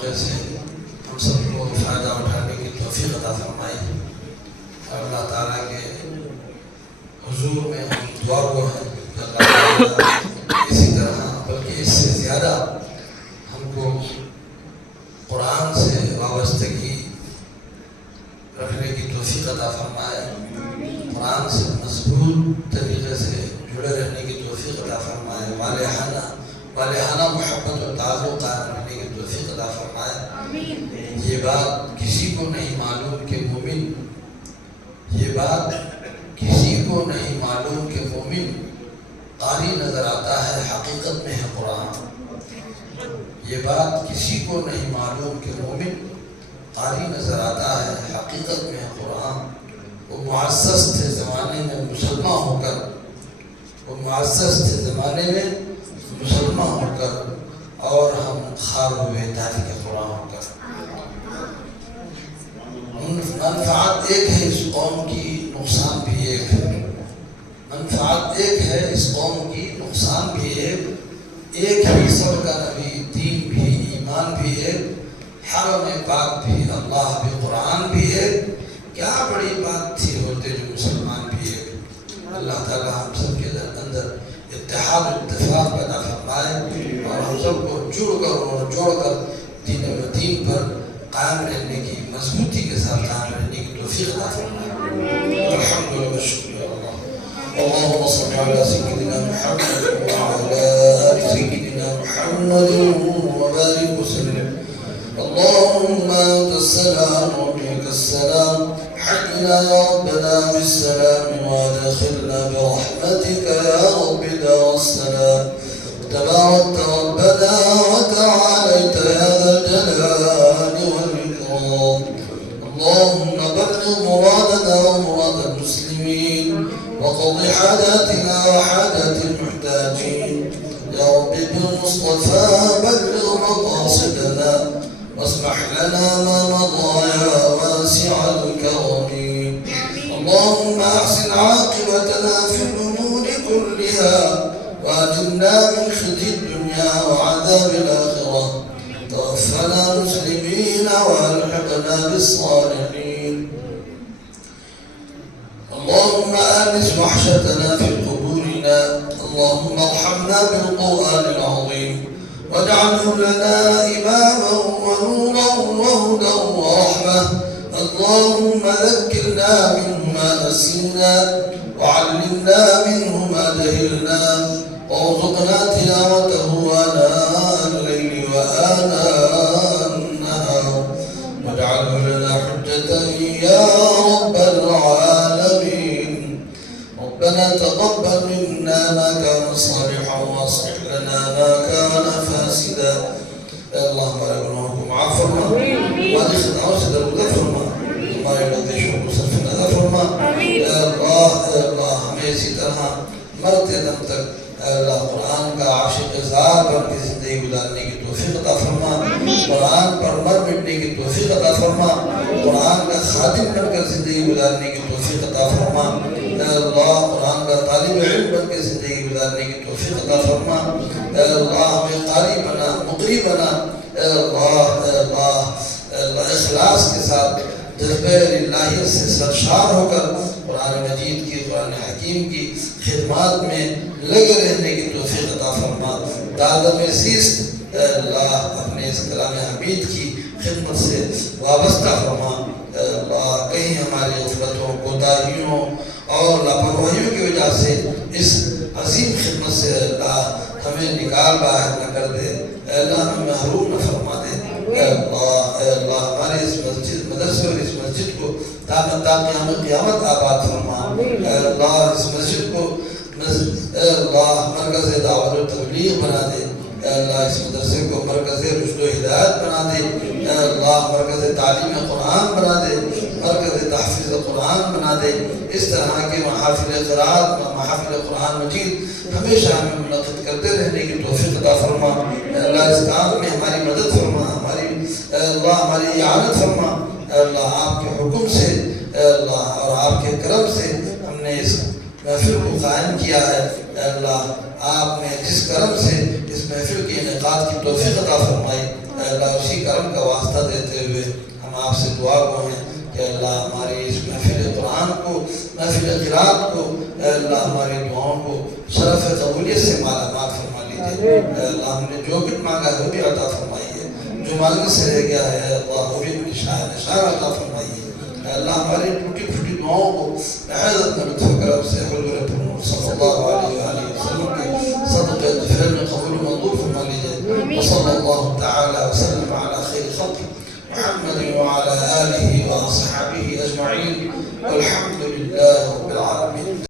موقع سے ہم سب کو فائدہ اٹھانے کی توفیق عطا فرمائے. اور اللہ تعالیٰ کے حضور میں ہم دعا گو ہیں کہ اللہ تعالیٰ اسی طرح بلکہ اس سے زیادہ ہم کو قرآن سے وابستگی رکھنے کی توفیق عطا فرمائے. قرآن سے مضبوط طریقے سے جڑے رہنے کی توفیق عطا فرمائے. والہانہ محبت و تعلق قائم رہنے کی توفیق عطا فرمائے. یہ بات کسی کو نہیں معلوم کہ مومن قاری نظر آتا ہے، حقیقت میں ہے قرآن. یہ بات کسی کو نہیں معلوم کہ مومن قاری نظر آتا ہے، حقیقت میں ہے قرآن. وہ معزز تھے زمانے میں مسلمان ہو کر اور ہم خار ہوئے تاریخ قرآن ہو کر. منفعت ایک ہے، اس قوم کی نقصان بھی ایک ہے. منفعت ایک ہے، اس قوم کی نقصان بھی ایک ہی سب کا نبی، دین بھی، ایمان بھی ایک، حرم پاک بھی، اللہ بھی، قرآن بھی ایک. کیا بڑی بات تھی ہوتے جو مسلمان بھی ایک. اللہ تعالیٰ ہم سب کے اندر اتحاد و اتفاق پیدا فرمائے اور ہم سب کو جوڑ کر دین پر قائم رہنے کی، مضبوطی کے ساتھ قائم رہنے کی توفیق عطا فرمائے. الحمدللہ، شکریہ اللہ. اللهم صل على سيدنا محمد وعلى آل سيدنا محمد وبارك وسلم. اللهم أنت السلام ومنك السلام، حينا يا ربنا بالسلام وادخلنا برحمتك يا رب دار السلام. تباركت ربنا وتعاليت يا ذا الجلال والإكرام. اللهم بلغ مرادنا ومراد المسلمين وقض حاجاتنا وحاجات المحتاجين يا رب. بالمصطفى بلغ مقاصدنا واسمح لنا ما مضى يا واسع الكرم. اللهم احسن عاقبتنا في الامور كلها واجرنا من خزي الدنيا وعذاب الاخره. توفنا مسلمين والحقنا بالصالحين. اللهم آنس وحشتنا في قبورنا. اللهم ارحمنا بالقرآن العظيم واجعله لنا إماما ونورا وهدى ورحمة. اللهم ذكرنا منه ما نسينا وعلمنا منه ما جهلنا وارزقنا تلاوته آناء الليل وآناء النهار واجعله لنا حجة يا رب العالمين. ربنا تقبل منا ما كان صالحا واصلح لنا ما كان فاسدا. اللهم ارحمكم عفوا وادخلنا ارشد الغفرما ما يرضي شوق صرفنا غفرما. اللہ ہمیں اسی طرح مرتے دم تک اللہ قرآن کا عاشق ذات بن کے زندگی گزارنے کی توفیق عطا فرما. قرآن پر مر مٹنے کی توفیق عطا فرما. قرآن کا خادم بن کر زندگی گزارنے کی توفیق عطا فرما. اللہ قرآن کا طالب علم بن کے زندگی گزارنے کی توفیق عطا فرما. اللہ ہمیں قاری بنا، مقری بنا. اللہ اخلاص کے ساتھ جذبہ الہیت سے سرشار ہو کر قرآن مجید کی، قرآن حکیم کی خدمات میں لگے رہنے کی توفیق عطا فرما. عالم زیست اللہ اپنے اس کلام حمید کی خدمت سے وابستہ فرما. اللہ کہیں ہماری غفلتوں، کوتاہیوں اور لاپرواہیوں کی وجہ سے اس عظیم خدمت سے اللہ ہمیں نکال باہر نہ کر دے. اللہ ہمیں محروم نہ فرما دے. اللہ ہمارے اس مدرسے اور اس مسجد کو تا قیامت آباد فرما. اللہ اس مسجد کو اللہ مرکز دعوت و تبلیغ بنا دے. اللہ اس مدرسے کو مرکز رشد و ہدایت بنا دے. اللہ مرکز تعلیم قرآن بنا دے، مرکز تحفیظ قرآن بنا دے. اس طرح کے محافل قرآن، محافل قرآن مجید ہمیشہ ہمیں منعقد کرتے رہنے کی توفیق عطا فرما. اللہ اس کام میں ہماری مدد فرما، ہماری اعانت فرما. اللہ آپ کے حکم سے اللہ اور آپ کے کرم سے ہم نے اس محفل کو قائم کیا ہے. اللہ آپ نے جس کرم سے اس محفل کے انعقاد کی توفیق عطا فرمائی. اللہ اسی کرم کا واسطہ دیتے ہوئے ہم آپ سے دعا گو ہیں کہ اللہ ہماری اس محفل قرآن کو، محفل قرات کو، اے اللہ ہماری دعاؤں کو شرف قبولیت سے مالا مال فرما لیجیے۔ اے اللہ ہم نے جو کچھ مانگا ہے وہ بھی عطا فرمائیے، جو مانگنے سے رہ گیا ہے اللہ وہ بھی نشان عطا فرمائیے۔ اے اللہ ہماری ٹوٹی پھوٹی دعاؤں کو نہایت لطف کرم سے حضور پرور صلی اللہ علیہ وآلہ وسلم کے صدقے فعل میں قبول منظور فرما لیجیے۔ وصلی اللہ تعالی وسلم علی خیر خلق محمد وعلى آله وأصحابه أجمعين والحمد